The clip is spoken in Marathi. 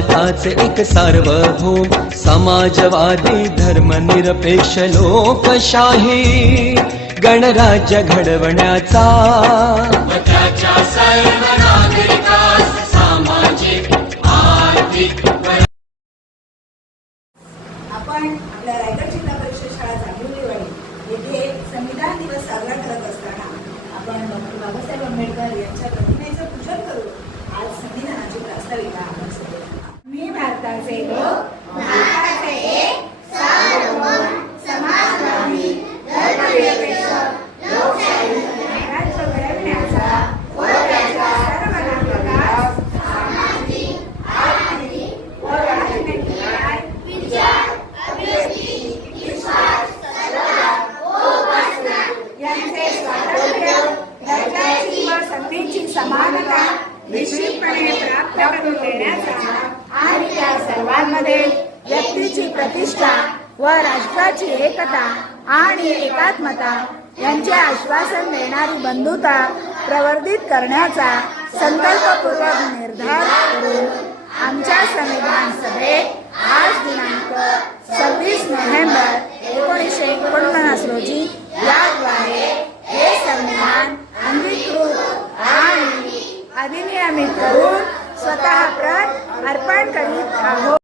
भारताचे एक सार्वभौम समाजवादी धर्मनिरपेक्ष लोकशाही गणराज्य घडवण्याचा व त्याच्या सर्व नागरिकास सामाजिक आर्थिक आपण आपल्या रायगड जिल्हा परिषद शाळा जांभिवलीवाडी येथे संविधान दिवस साजरा करत असताना आपण डॉक्टर बाबासाहेब आंबेडकर यांच्या प्रतिमेचं पूजन करून आज संविधानाची प्रास्ताविका आपण सगळे मी भारताचे लोक भारताचे एक सार्वभौम समाजवादी धर्मनिरपेक्ष लोकशाही राज्य घडविण्याचा व त्याच्या सर्व नागरिकास सामाजिक आर्थिक व राजनैतिक विचार अभिव्यक्ती विश्वास श्रद्धा व उपासना यांचे स्वातंत्र्य दर्जाची व संधीची समानता निश्चितपणे प्राप्त करून देण्याचा आणि त्या सर्वांमध्ये व्यक्तीची प्रतिष्ठा व राष्ट्राची एकता आणि एकात्मता यांचे आश्वासन देणारी बंधुता प्रवर्धित करण्याचा संकल्पपूर्वक निर्धार करून आमच्या संविधान सभेत आज दिनांक 26 नोव्हेंबर 1949 रोजी